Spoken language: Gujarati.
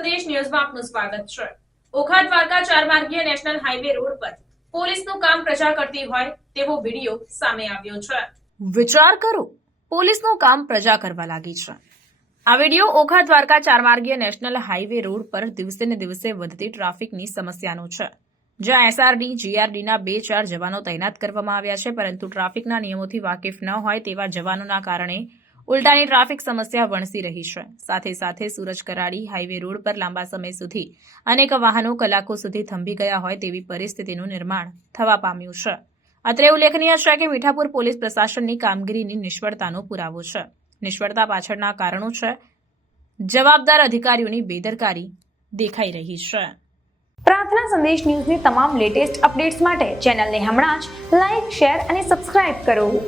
સંદેશ ન્યૂઝમાં આપનું સ્વાગત છે. ઓખા દ્વારકા ચાર માર્ગીય નેશનલ હાઈવે રોડ પર પોલીસનું કામ પ્રજા કરતી હોય તેવો વીડિયો સામે આવ્યો છે. વિચાર કરો, પોલીસનું કામ પ્રજા કરવા લાગી છે. આ વીડિયો ઓખા દ્વારકા ચાર માર્ગીય નેશનલ હાઈવે રોડ પર દિવસે ને દિવસે વધતી ટ્રાફિકની સમસ્યાનો છે. જ્યાં એસઆરડી, જીઆરડીના બે ચાર જવાનો તૈનાત કરવામાં આવ્યા છે, પરંતુ ટ્રાફિકના નિયમોથી વાકેફ ન હોય તેવા જવાનોના કારણે ઉલટાની ટ્રાફિક સમસ્યા વણસી રહી છે. સાથે સાથે સુરજ કરાડી હાઈવે રોડ પર લાંબા સમય સુધી અનેક વાહનો કલાકો સુધી થંભી ગયા હોય તેવી પરિસ્થિતિનું નિર્માણ થવા પામ્યું છે. અત્રે ઉલ્લેખનીય છે કે મીઠાપુર પોલીસ પ્રશાસનની કામગીરીની નિષ્ફળતાનો પુરાવો છે. નિષ્ફળતા પાછળના કારણો છે. જવાબદાર અધિકારીઓની બેદરકારી દેખાઈ રહી છે. પ્રાર્થના સંદેશ ન્યૂઝની તમામ લેટેસ્ટ અપડેટ્સ માટે ચેનલને હમણાં જ લાઇક શેર અને સબસ્ક્રાઇબ કરો.